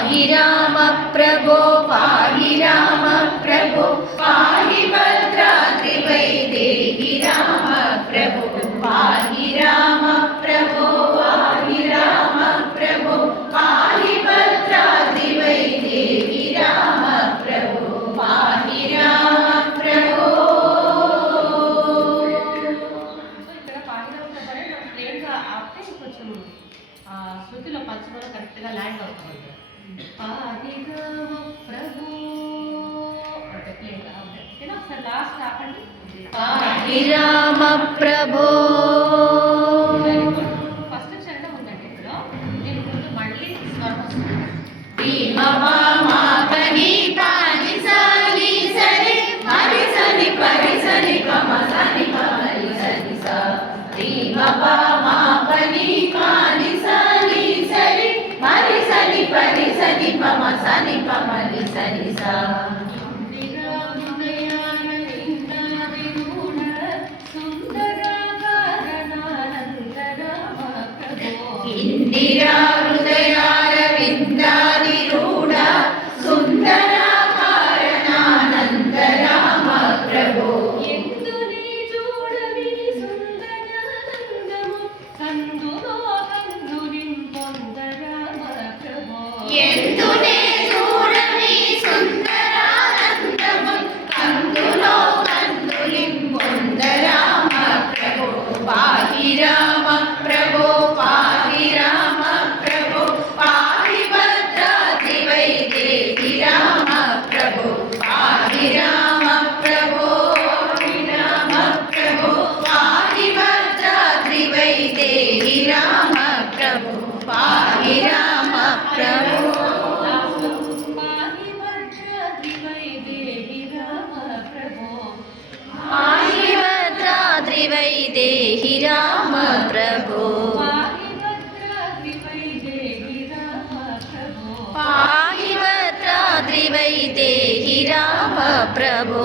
पाहि राम प्रभो पाहि राम प्रभो पाहि भद्राद्रिवैदेहि राम प्रभो पाहि राम प्रभो पाहि राम प्रभो पाहि भद्राद्रिवैदेहि राम प्रभो पाहि राम प्रभो. శృతిలో పంచమలో కరెక్ట్గా ల్యాండ్ అవుతుంది. పాది రామ ప్రభు అంటే క్లియర్గా ఉంటాయి. ఓకేనా? ఒకసారి లాస్ట్ ఆపండి. పాది రామ ప్రభో. ఫస్ట్ చరణం ఉందండి ఇందులో. నేను ముందు మళ్ళీ స్వరం వస్తుంది. ఇందిరా హృదయారవిందాదిరూఢ సుందరాకారణానంద రామ ప్రభో. ఎందునే చూడవిని సుందరానందము కందులో కందులింపొంద రామ ప్రభో. ఎందునే చూడని సుందరానందము కందులో కందులింపొంద రామ ప్రభో. పాహి రామ ప్రభో పాహి రామ ప్రభో పాహి భద్రాద్రివైదేహి రామ ప్రభో పాహి రామ ప్రభో రామ ప్రభో పాహి భద్రాద్రివైదేహి రామ ప్రభో పాహి రామ ప్రభో. పాహి భద్రాద్రివైదేహి రామ ప్రభో పాహి భద్రాద్రివైదేహి రామ ప్రభో పాహి భద్రాద్రివైదేహి రామ ప్రభో.